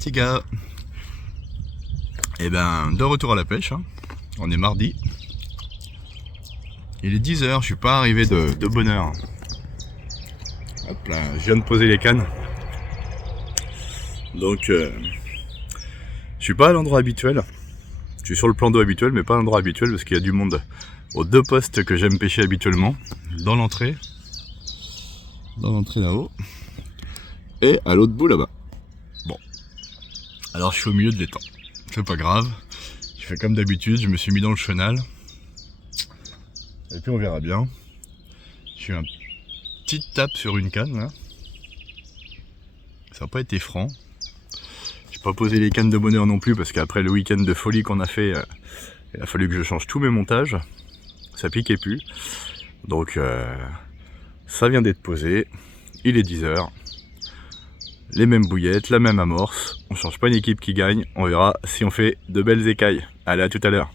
Petit gars. Et ben, de retour à la pêche. Hein. On est mardi. Il est 10h, je suis pas arrivé de bonne heure. Hop là, je viens de poser les cannes. Donc, je suis pas à l'endroit habituel. Je suis sur le plan d'eau habituel, mais pas à l'endroit habituel parce qu'il y a du monde aux deux postes que j'aime pêcher habituellement. Dans l'entrée là-haut. Et à l'autre bout là-bas. Bon. Alors je suis au milieu de l'étang. C'est pas grave. Je fais comme d'habitude, je me suis mis dans le chenal. Et puis on verra bien. Je suis un petit tape sur une canne là. Ça n'a pas été franc. J'ai pas posé les cannes de bonheur non plus parce qu'après le week-end de folie qu'on a fait, il a fallu que je change tous mes montages. Ça piquait plus. Donc ça vient d'être posé. Il est 10h. Les mêmes bouillettes, la même amorce. On change pas une équipe qui gagne. On verra si on fait de belles écailles. Allez, à tout à l'heure.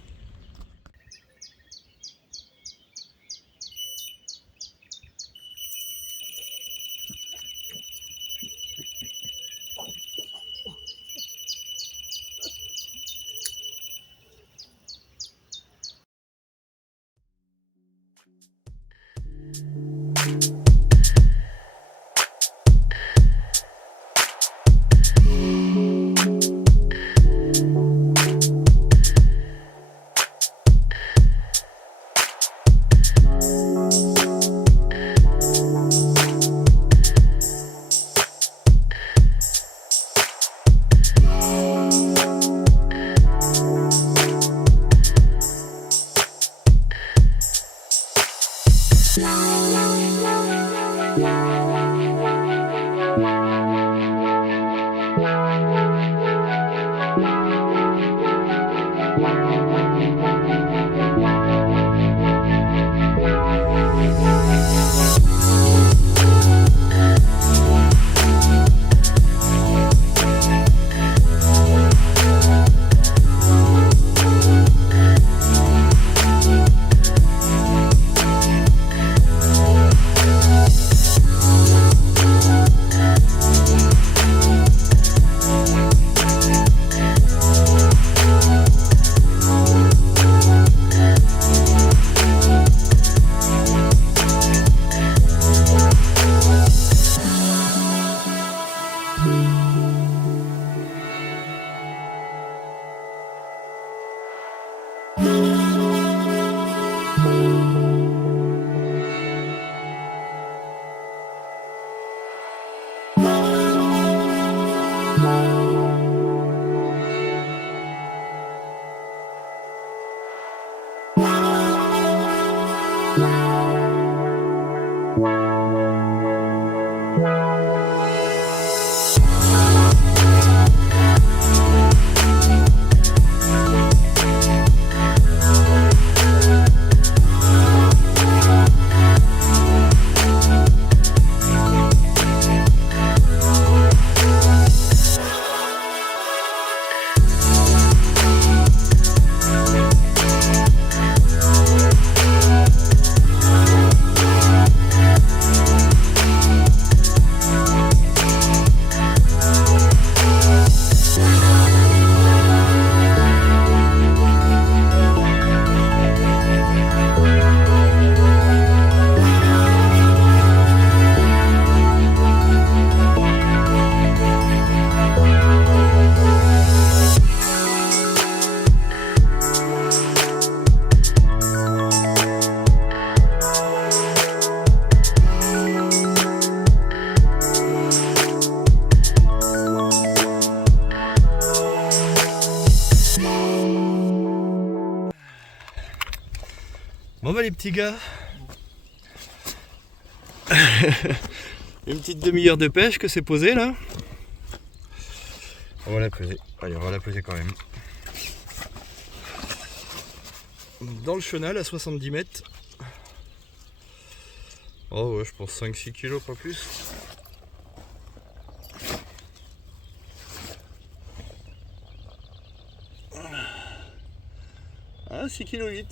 Bon bah les petits gars, une petite demi-heure de pêche que c'est posé là. On va la peser, allez on va la peser quand même. Dans le chenal à 70 mètres. Oh ouais je pense 5-6 kilos pas plus. Ah 6,8 kg.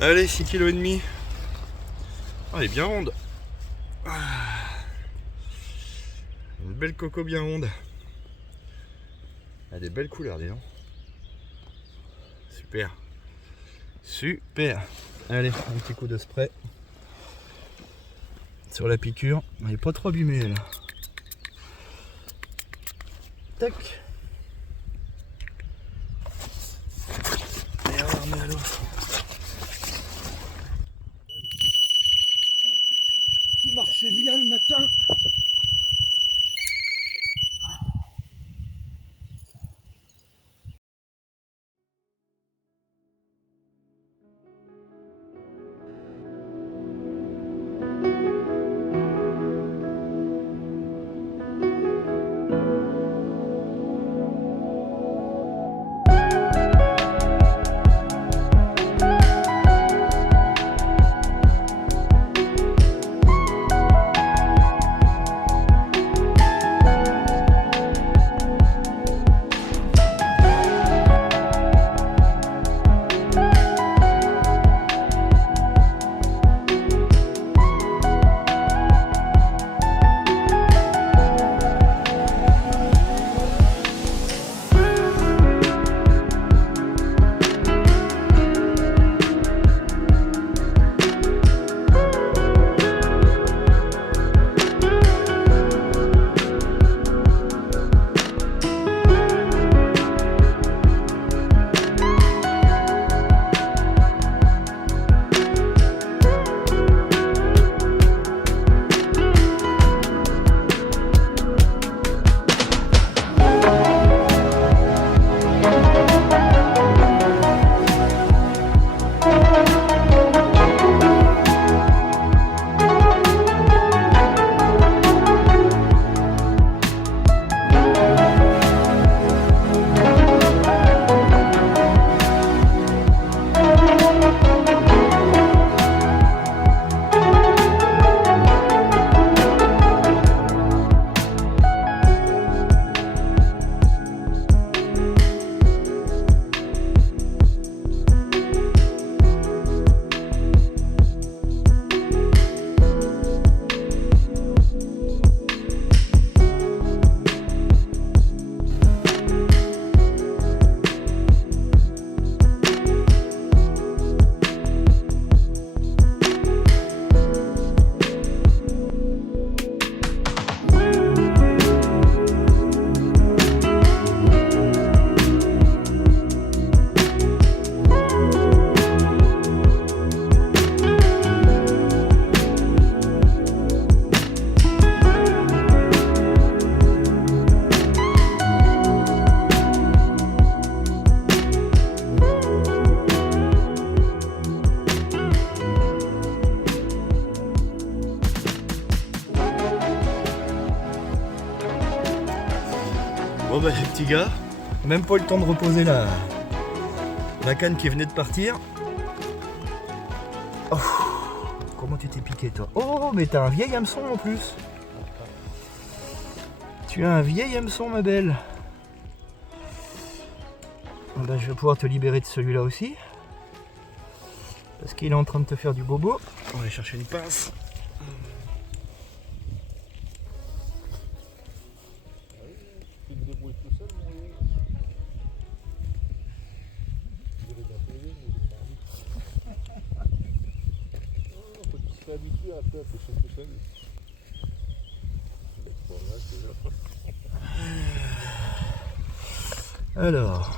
Allez, 6,5 kg. Ah, elle est bien ronde. belle coco bien ronde. Elle a des belles couleurs, dis donc. Super. Super. Allez, un petit coup de spray. Sur la piqûre. Elle n'est pas trop abîmée, elle. Tac. Et on la remet à l'eau. Qui marchait bien le matin. Bon bah les petits gars, même pas eu le temps de reposer la canne qui venait de partir. Oh, comment tu t'es piqué toi? Oh mais t'as un vieil hameçon en plus. Tu as un vieil hameçon ma belle. Ben, je vais pouvoir te libérer de celui-là aussi. Parce qu'il est en train de te faire du bobo. On va aller chercher une pince. Habitué à faire tout seul. Alors,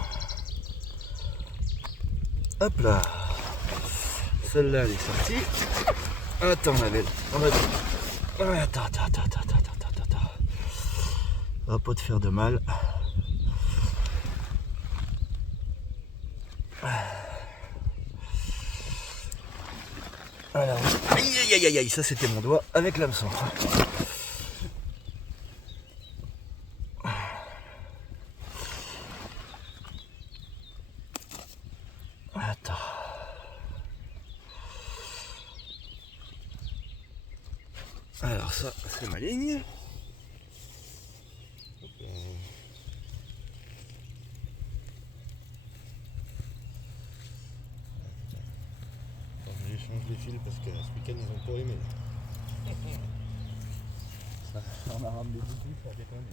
hop là, celle-là elle est sortie. Attends ma belle, on va... Attends. On va pas te faire de mal. Alors, aïe, ça c'était mon doigt avec l'hameçon. Attends. Alors ça, c'est ma ligne. Je change les fils parce que ce week-end ils ont pas aimé. Ça On a ramené beaucoup, ça déconne.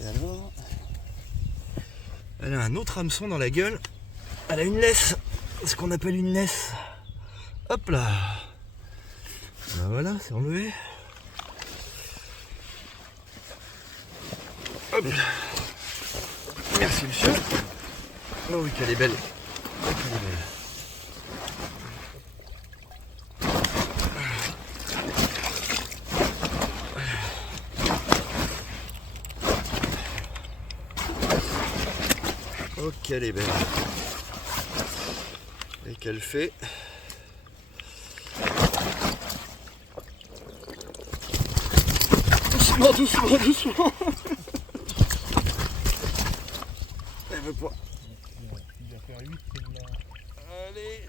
Et alors, elle a un autre hameçon dans la gueule. Elle a une laisse, ce qu'on appelle une laisse. Hop là. Ben voilà, c'est enlevé. Hop. Merci monsieur. Oh oui qu'elle est belle. Oh, qu'elle est belle. Oh qu'elle est belle. Et qu'elle fait. Doucement, doucement, doucement. Elle veut pas. Il va faire 8, Allez.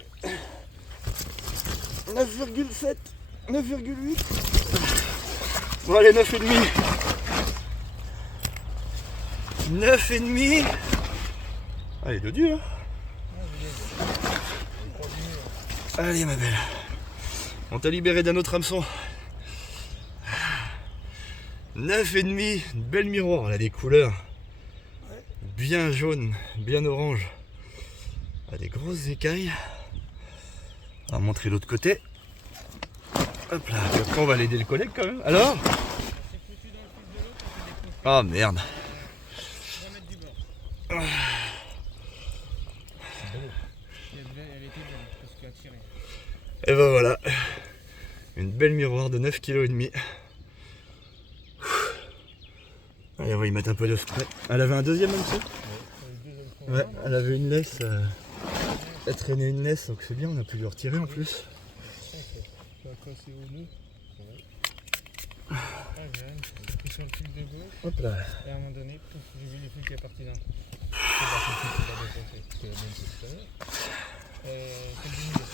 9,7. 9,8. Bon allez, 9,5. 9,5. Allez, de Dieu, hein. Allez, ma belle. On t'a libéré d'un autre hameçon. 9,5. Une belle miroir. Elle a des couleurs bien jaunes, bien orange. Elle a des grosses écailles. On va montrer l'autre côté. Hop là. Puis après, on va l'aider le collègue quand même. Alors? Ah merde. Et ben voilà, une belle miroir de 9,5 kg. Allez, on va y mettre un peu de spray. Elle avait un deuxième hameçon? Ouais, elle avait une laisse. Elle traînait une laisse, donc c'est bien, on a pu lui retirer en plus. Ça va passer au nœud. Ah, j'ai pris sur le fil de gauche. Hop là. Et à un moment donné, pouf, j'ai vu les fils qui est parti d'un coup. C'est parti, c'est la même chose tout à l'heure. C'est le milieu.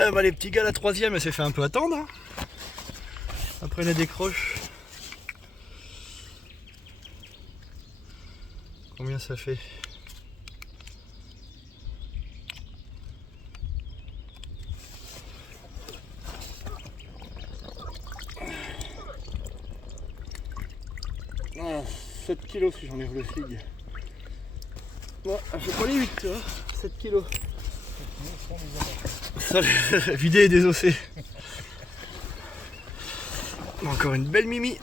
Bah, les petits gars, la troisième, elle s'est fait un peu attendre. Hein. Après la décroche. Combien ça fait? Ah, 7 kilos si j'enlève le fig. Bon, elle fait pas les 8, tu vois. 7 kilos. Ça, vidé et désossé. Encore une belle mimi.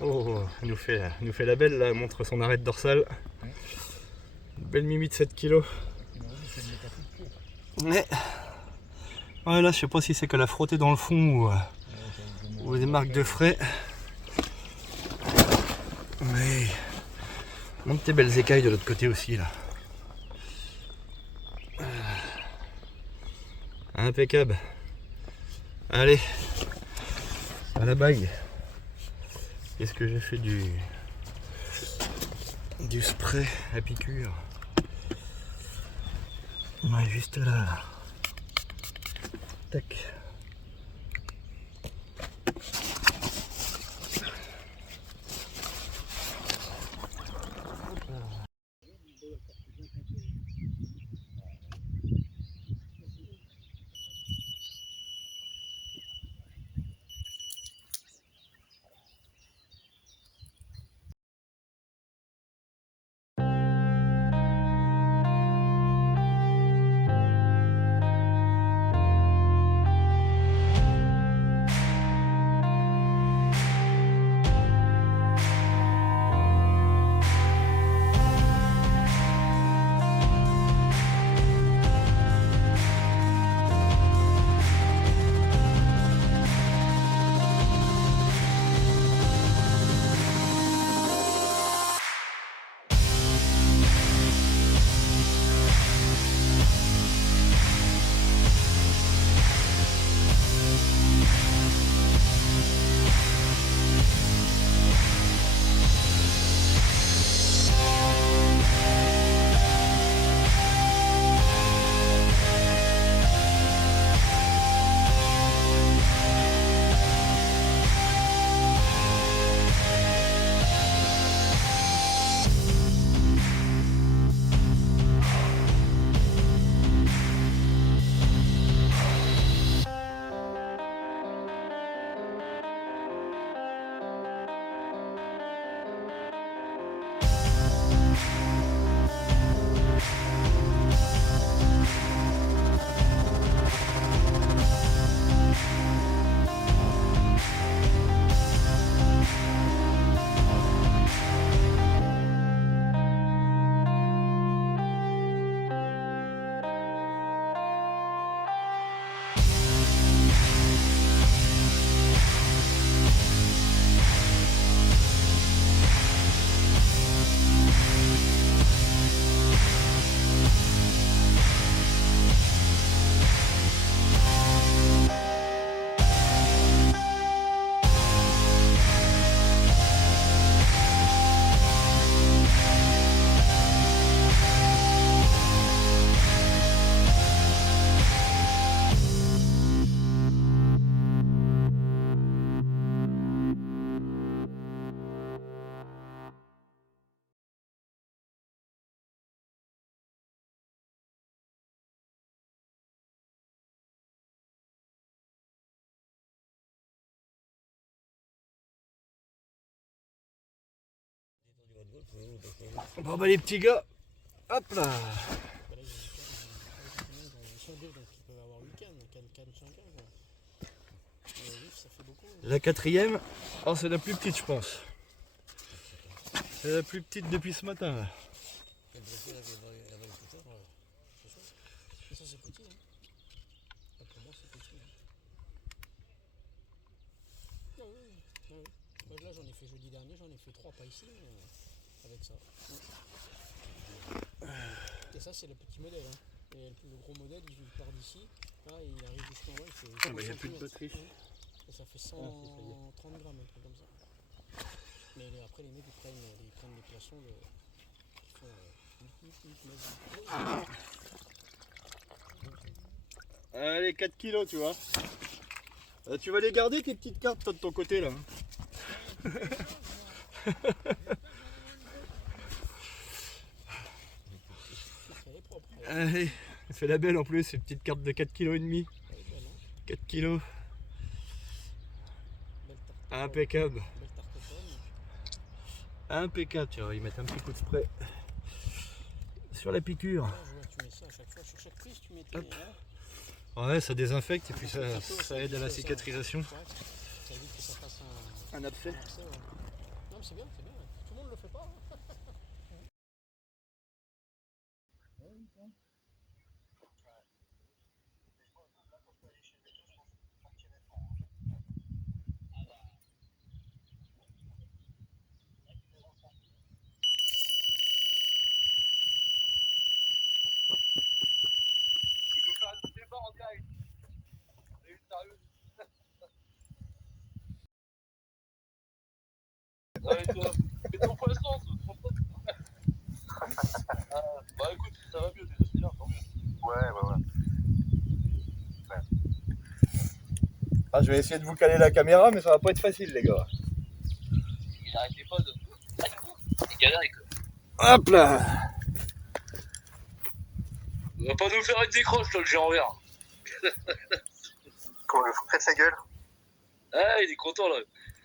Oh, elle nous fait la belle là, elle montre son arête dorsale. Une belle mimi de 7 kilos. Mais ouais, là je sais pas si c'est qu'elle a frotté dans le fond ou des marques de frais. Mais monte tes belles écailles de l'autre côté aussi là. Impeccable. Allez, à la bague. Qu'est-ce que j'ai fait du spray à piqûre? Ouais, juste là. Tac. Bon bah les petits gars, hop là. La quatrième, oh, c'est la plus petite je pense. C'est la plus petite depuis ce matin là. Là j'en ai fait jeudi dernier, j'en ai fait 3 pas ici avec ça. Et ça c'est le petit modèle. Hein. Et le gros modèle il part d'ici, là il arrive jusqu'en bas, il fait il n'y a plus de batterie. Et ça fait 130 grammes, un truc comme ça. Mais après les mecs ils prennent des poissons qui font Allez, 4 kilos, tu vois. Tu vas les garder tes petites cartes toi de ton côté là. Allez, fais la belle en plus, une petite carte de 4,5 kg. 4 kilos. Impeccable. Impeccable, tu vas y mettre un petit coup de spray sur la piqûre. Tu mets ça à chaque fois, sur chaque prise tu mets tes... Ouais, ça désinfecte et puis ça aide à la cicatrisation. Ça évite que ça fasse Un abcès. ouais. Non mais c'est bien, c'est bien. Tout le monde le fait pas. Hein. Il nous fait un débat en direct. C'est sérieux. Ouais, toi, mais ton poisson, bah écoute, ça va mieux déjà, c'est bien, tant mieux. Ouais. Ah, je vais essayer de vous caler la caméra, mais ça va pas être facile, les gars. Il arrêtait pas de... Il galère, quoi. Hop là. Il va pas nous faire une décroche, toi, le géant vert. Comment il faut près de sa gueule. Ah, il est content, là.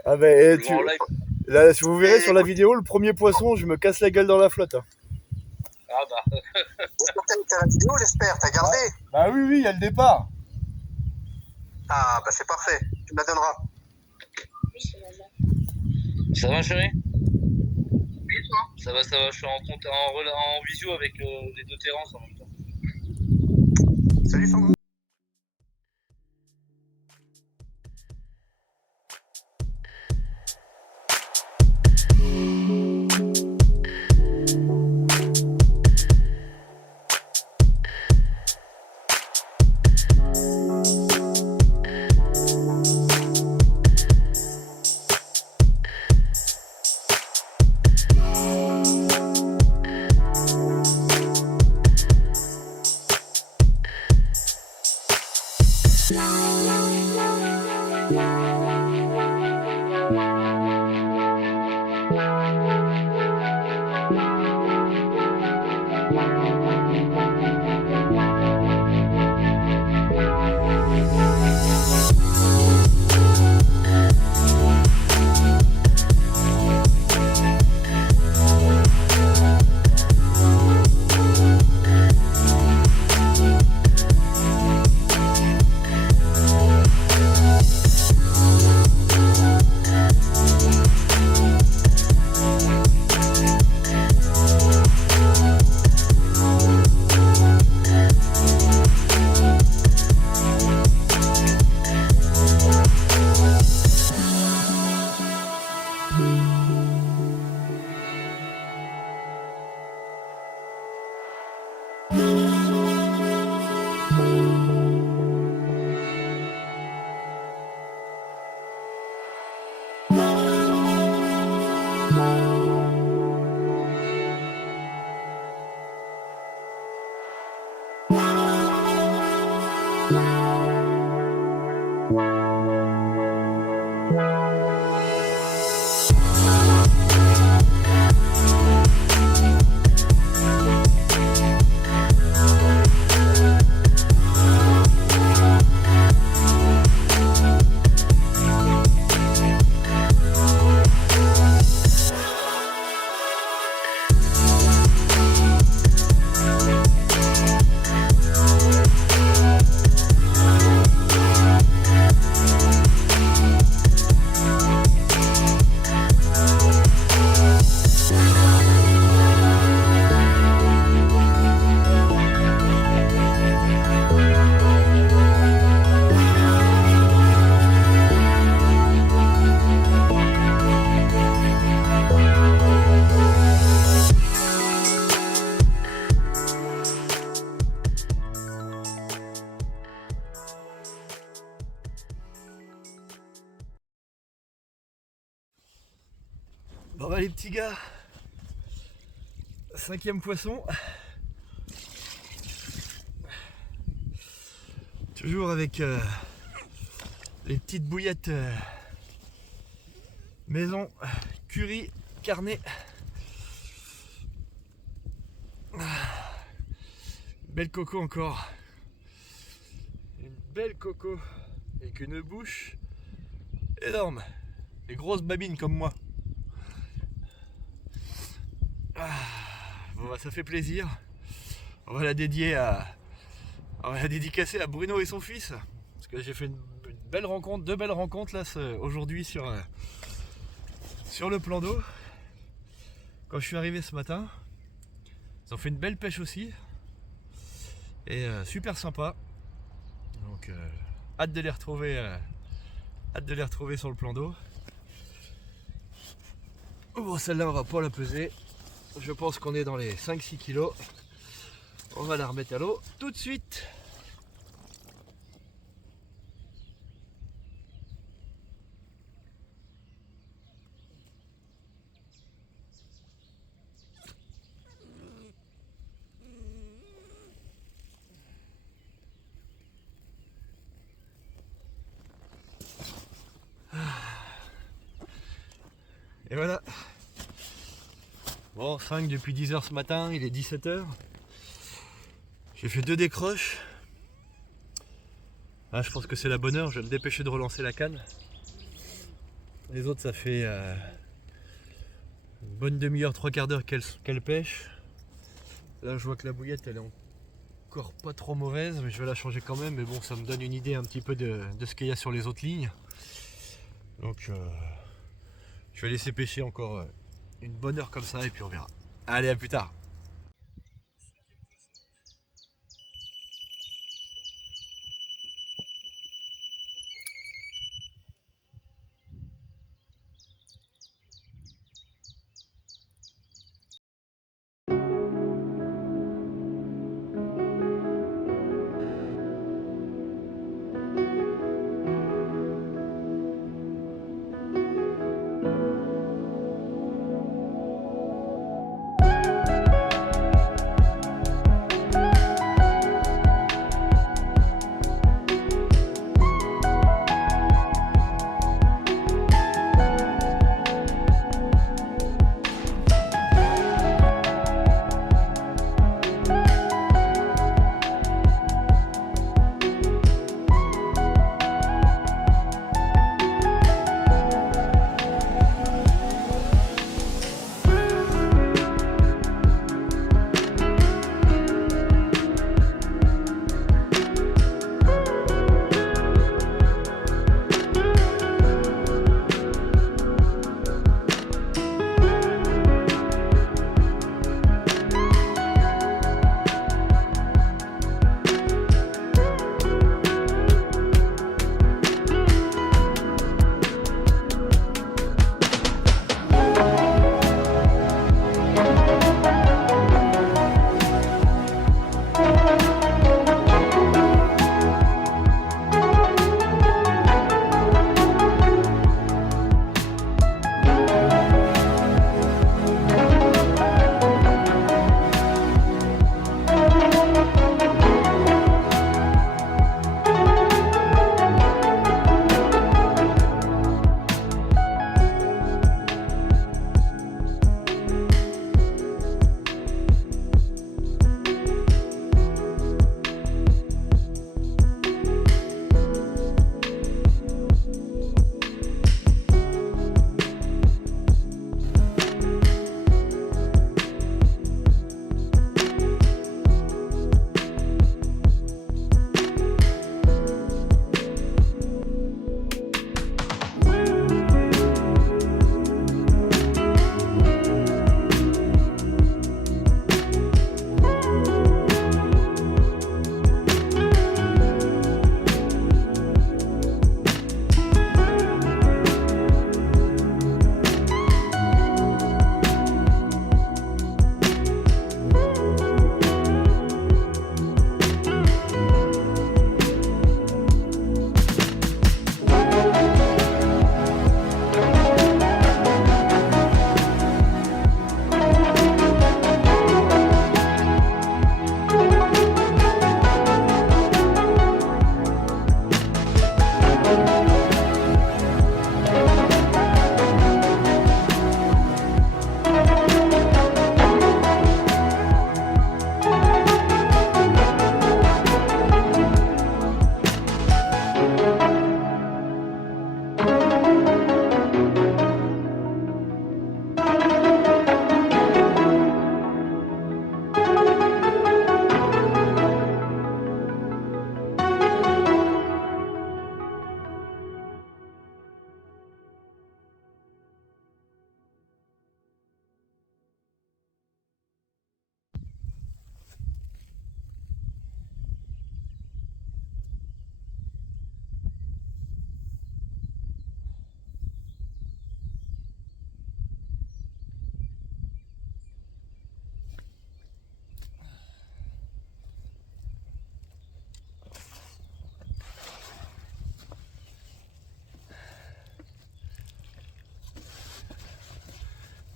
Ah ben, Le voir en live. là, si vous verrez sur la vidéo, le premier poisson, je me casse la gueule dans la flotte. Hein. Ah bah. J'espère que t'as la vidéo, j'espère. T'as gardé? Bah oui, il y a le départ. Ah, bah c'est parfait. Tu me la donneras. Ça va, chérie? Oui, toi? Ça va, je suis en visio avec les deux Terrence en même temps. Salut, Sandro. Bon bah les petits gars, 5e poisson. Toujours avec les petites bouillettes maison, curry, carnet. Belle coco encore. Une belle coco avec une bouche énorme. Des grosses babines comme moi. Bon bah ça fait plaisir. On va la dédier on va la dédicacer à Bruno et son fils. Parce que j'ai fait une belle rencontre, deux belles rencontres là aujourd'hui sur le plan d'eau. Quand je suis arrivé ce matin, ils ont fait une belle pêche aussi. Et super sympa. Donc hâte de les retrouver sur le plan d'eau. Bon, celle-là on va pas la peser. Je pense qu'on est dans les 5-6 kilos. On va la remettre à l'eau tout de suite. Et voilà. Bon, 5 depuis 10h ce matin, il est 17h. J'ai fait 2 décroches. Ah, je pense que c'est la bonne heure, je vais me dépêcher de relancer la canne. Les autres, ça fait une bonne demi-heure, 3/4 d'heure qu'elle pêche. Là, je vois que la bouillette, elle est encore pas trop mauvaise, mais je vais la changer quand même. Mais bon, ça me donne une idée un petit peu de ce qu'il y a sur les autres lignes. Donc, je vais laisser pêcher encore une bonne heure comme ça et puis on verra. Allez, à plus tard.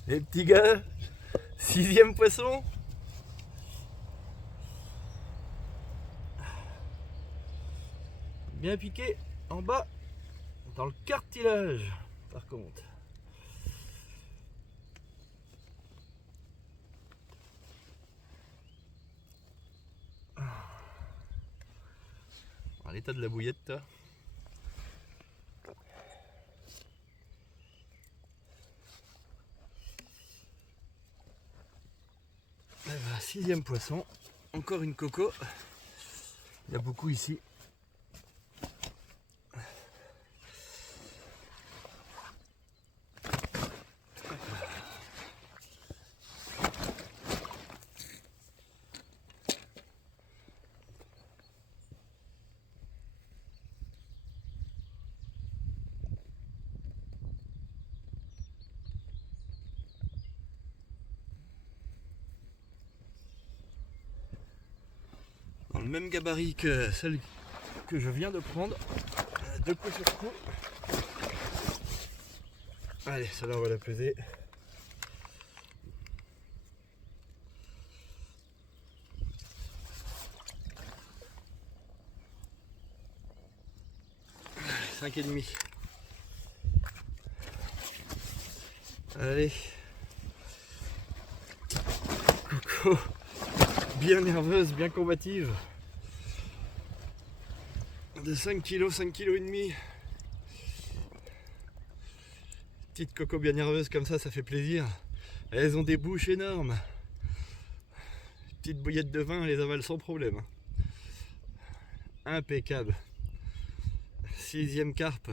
Les petits gars, 6e poisson. Bien piqué en bas, dans le cartilage, par contre. À l'état de la bouillette, toi. Et voilà, 6e poisson, encore une coco. Il y a beaucoup ici. Dans le même gabarit que celle que je viens de prendre, deux coups sur coup. Allez, celle-là on va la peser. Allez, 5,5. Allez. Coco. Bien nerveuse, bien combative. De 5 kg, 5 kg et demi. Petite coco bien nerveuse comme ça fait plaisir. Elles ont des bouches énormes. Petite bouillette de vin, elles les avalent sans problème. Impeccable. 6e carpe.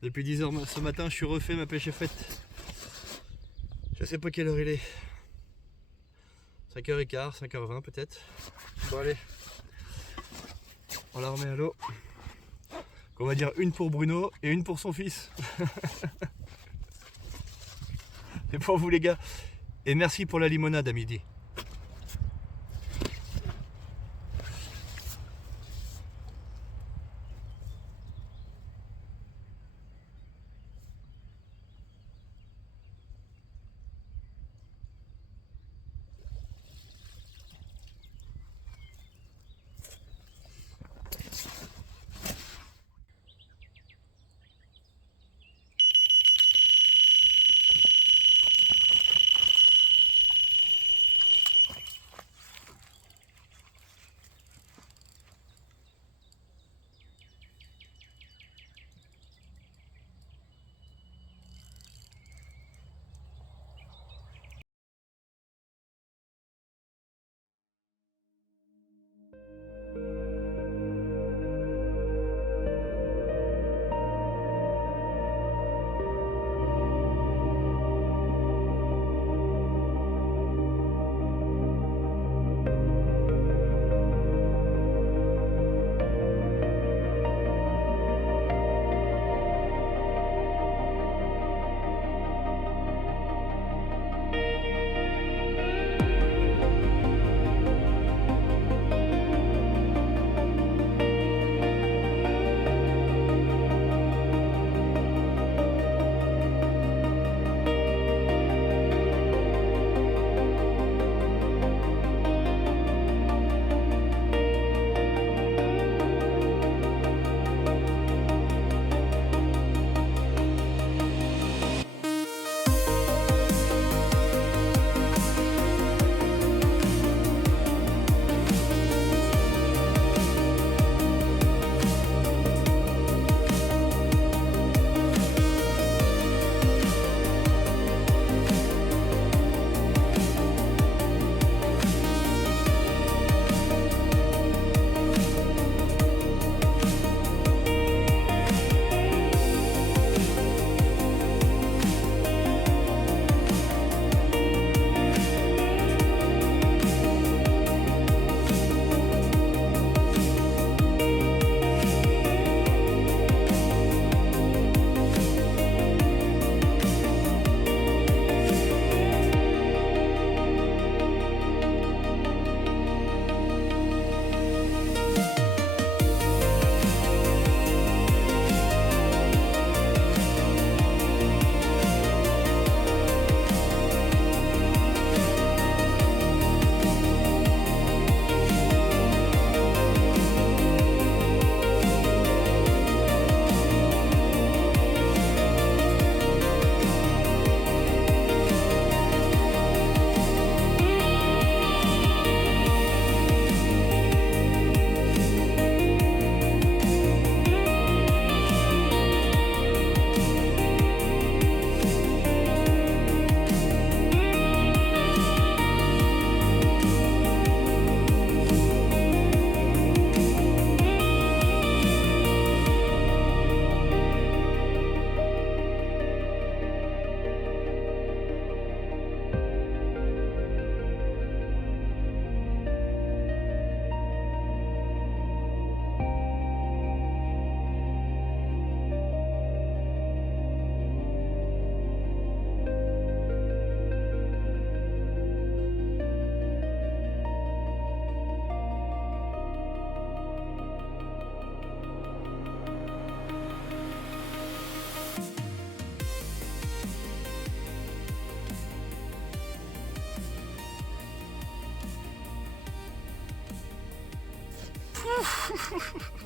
Depuis 10h ce matin, je suis refait, ma pêche est faite. Je sais pas quelle heure il est. 5h15, 5h20 peut-être. Bon allez, on la remet à l'eau. On va dire une pour Bruno et une pour son fils. C'est pour vous les gars. Et merci pour la limonade à midi.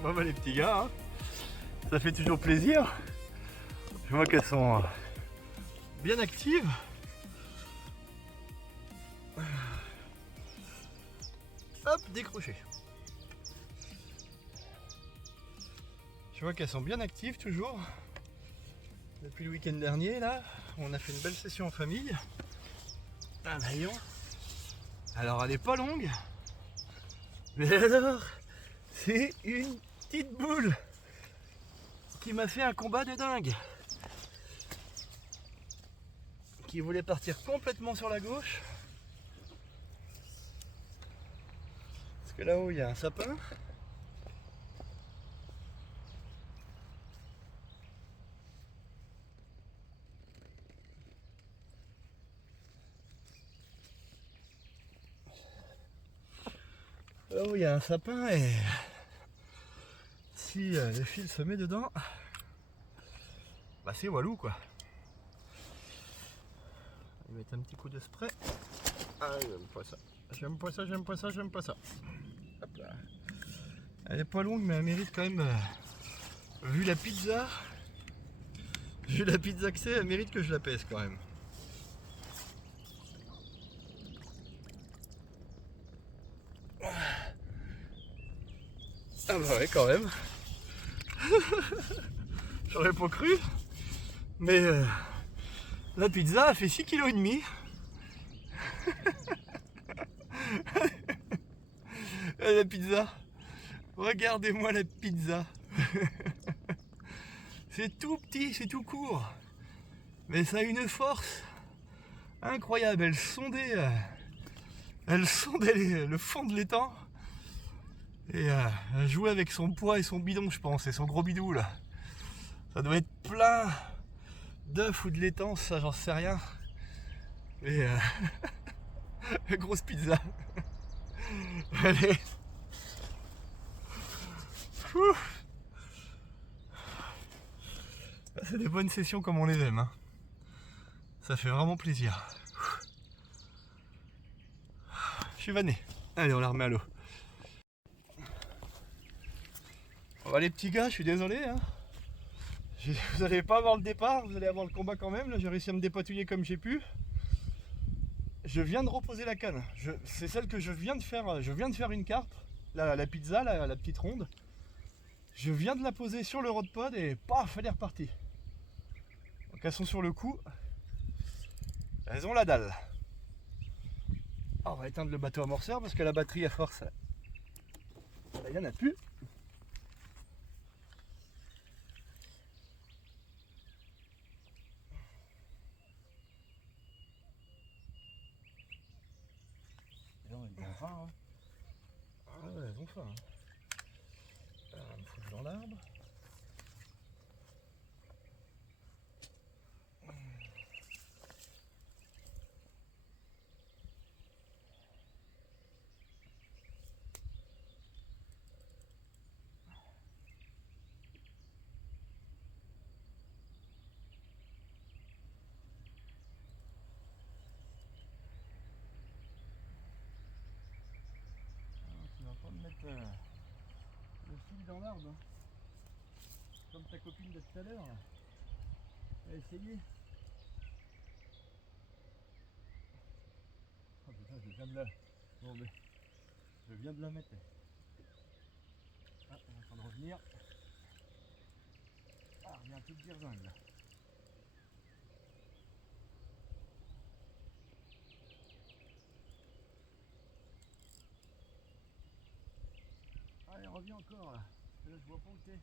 Bon bah les petits gars, hein, ça fait toujours plaisir. Je vois qu'elles sont bien actives. Hop, décroché. Je vois qu'elles sont bien actives toujours. Depuis le week-end dernier, là, on a fait une belle session en famille. Ah voyons. Alors elle est pas longue. Mais alors, c'est une petite boule qui m'a fait un combat de dingue. Qui voulait partir complètement sur la gauche. Parce que là-haut, il y a un sapin. Là-haut, il y a un sapin et si le fil se met dedans, bah c'est walou quoi. On va mettre un petit coup de spray. Ah, j'aime pas ça. J'aime pas ça, j'aime pas ça, j'aime pas ça. Hop là. Elle est pas longue mais elle mérite quand même, vu la pizza que c'est, elle mérite que je la pèse quand même. Ah bah ouais quand même. J'aurais pas cru. Mais la pizza a fait 6,5 kg. La pizza. Regardez-moi la pizza. C'est tout petit, c'est tout court. Mais ça a une force incroyable. Elle sondait le fond de l'étang. Et elle jouait avec son poids et son bidon, je pense, et son gros bidou là. Ça doit être plein d'œufs ou de l'étang, ça j'en sais rien. Mais grosse pizza. Allez. C'est des bonnes sessions comme on les aime. Hein. Ça fait vraiment plaisir. Je suis vanné. Allez, on la remet à l'eau. Bon, les petits gars, je suis désolé. Hein. Vous n'allez pas avoir le départ, vous allez avoir le combat quand même. Là, j'ai réussi à me dépatouiller comme j'ai pu. Je viens de reposer la canne. C'est celle que je viens de faire. Je viens de faire une carpe. La pizza, la petite ronde. Je viens de la poser sur le rod pod et paf, elle est repartie. Donc elles sont sur le coup. Elles ont la dalle. Alors, on va éteindre le bateau amorceur parce que la batterie à force, il n'y en a plus. Et là, on est bien faim, hein. Ah ouais, elles ont faim. Hein. Alors, on va me foutre dans l'arbre. Tu vas pas me mettre le fil dans l'arbre, hein. Comme ta copine de tout à l'heure. Elle a essayé. Oh putain, je viens de la... Bon, mais... Je viens de la mettre. Ah, elle est en train de revenir. Ah, il y a un peu de virzingue là. Ah, elle revient encore là. Parce que là, je vois pas où t'es.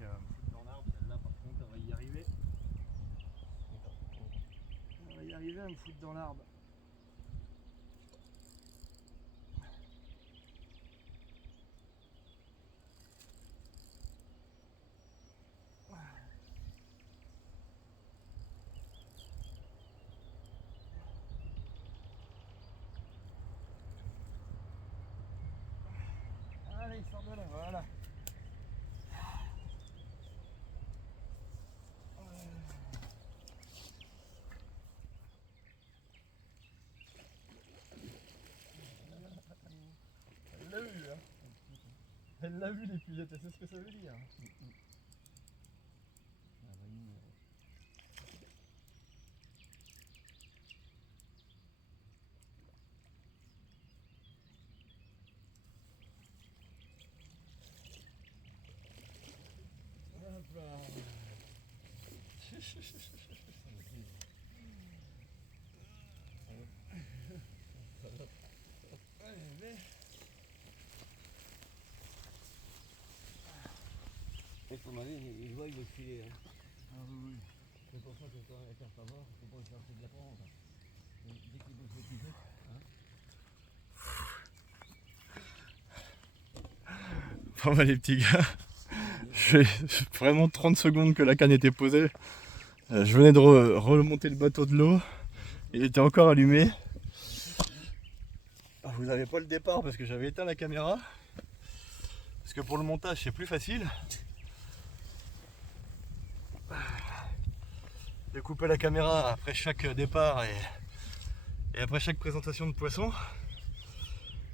Elle va me foutre dans l'arbre, celle-là par contre, on va y arriver. On va y arriver à me foutre dans l'arbre. l'a vu l'épuisette, c'est ce que ça veut dire. Hop là. Et pour ma vie, il voit, il veut filer. Hein. Ah oui. C'est pour ça que quand il faire savoir, il faut pas faire de la pente. Dès qu'il bouge le pivet, hein. Bon bah les petits gars, j'ai vraiment 30 secondes que la canne était posée. Je venais de remonter le bateau de l'eau. Il était encore allumé. Vous n'avez pas le départ parce que j'avais éteint la caméra. Parce que pour le montage c'est plus facile. Découper la caméra après chaque départ et après chaque présentation de poisson.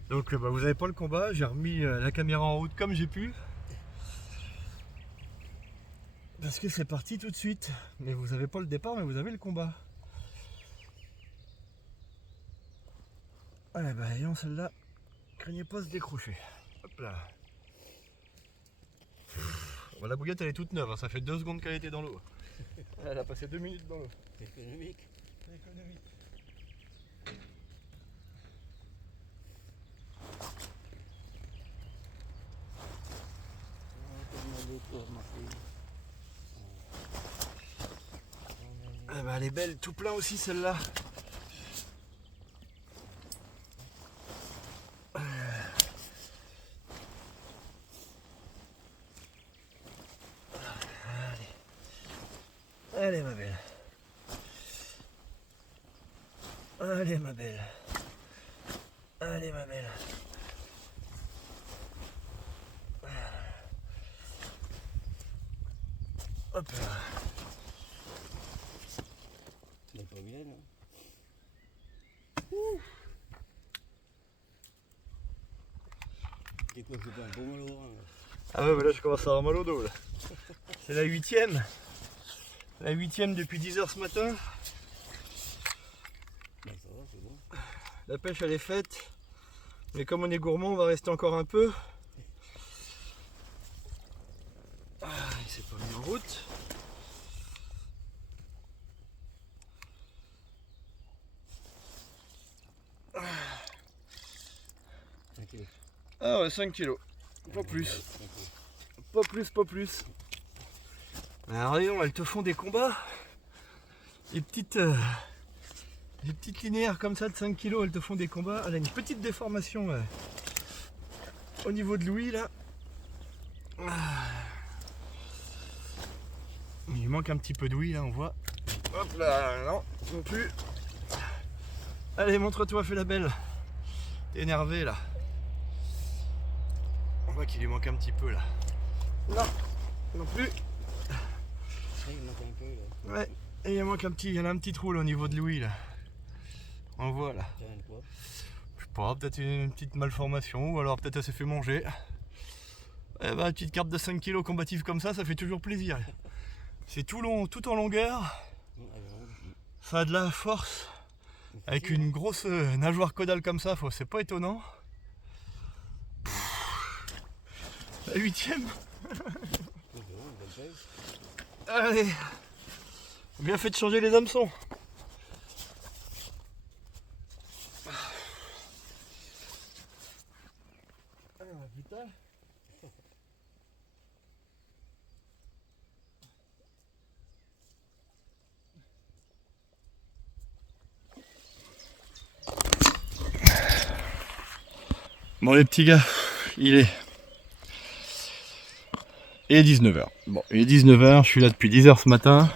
Donc bah, vous n'avez pas le combat, j'ai remis la caméra en route comme j'ai pu. Parce que c'est parti tout de suite. Mais vous n'avez pas le départ, mais vous avez le combat. Ouais bah ayant celle-là, craignez pas se décrocher. Hop là. Bon, la bouillette elle est toute neuve, hein. Ça fait 2 secondes qu'elle était dans l'eau. Elle a passé 2 minutes dans l'eau. C'est économique. C'est économique. Ah bah elle est belle, tout plein aussi celle-là. Allez ma belle. Allez ma belle. Allez ma belle. Hop là. C'est pas bien, hein. C'est quoi, c'est pas un bon malheureux, hein. Ah ouais, mais là je commence à avoir mal au dos là. C'est la 8ème. La 8ème depuis 10h ce matin. Ben, ça va, c'est bon. La pêche elle est faite. Mais comme on est gourmand, on va rester encore un peu. Ah, il s'est pas mis en route. Tranquille. Ah ouais, 5 kilos. Pas plus. Pas plus, pas plus. Alors dis donc, elles te font des combats. Les petites linéaires comme ça de 5 kilos, elles te font des combats. Elle a une petite déformation au niveau de l'ouïe là. Il lui manque un petit peu d'ouïe là, on voit. Hop là, non, non plus. Allez, montre-toi, fais la belle. T'es énervé là. On voit qu'il lui manque un petit peu là. Non, non plus. Il manque un peu, là. Ouais, et il manque un petit, il y en a un petit trou là, au niveau de l'ouïe là. On le voit là. Ça vient de quoi? Je sais pas, peut-être une petite malformation ou alors peut-être elle s'est fait manger. Eh ben, une petite carte de 5 kg combative comme ça fait toujours plaisir. C'est tout long, tout en longueur. Ça a de la force. Avec une grosse nageoire caudale comme ça, c'est pas étonnant. La 8ème. Allez. Bien fait de changer les hameçons. Ah putain. Bon les petits gars, il est 19h. Bon, il est 19h, je suis là depuis 10h ce matin.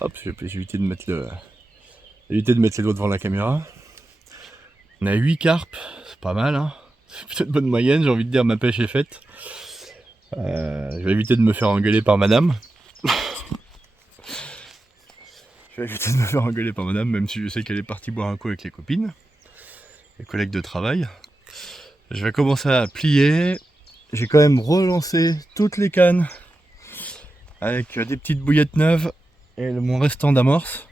Hop, j'ai évité de mettre les doigts devant la caméra. On a 8 carpes, c'est pas mal, hein. C'est peut-être bonne moyenne, j'ai envie de dire ma pêche est faite. Je vais éviter de me faire engueuler par madame. Je vais éviter de me faire engueuler par madame, même si je sais qu'elle est partie boire un coup avec les copines, les collègues de travail. Je vais commencer à plier j'ai quand même relancé toutes les cannes avec des petites bouillettes neuves et mon restant d'amorce.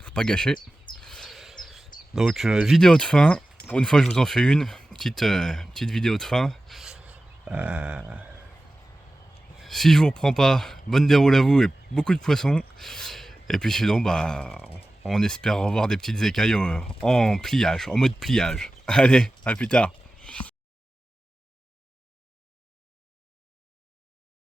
Faut pas gâcher. Donc vidéo de fin. Pour une fois je vous en fais une petite vidéo de fin. Si je vous reprends pas, bonne déroule à vous et beaucoup de poissons. Et puis sinon bah on espère revoir des petites écailles en pliage, en mode pliage. Allez, à plus tard.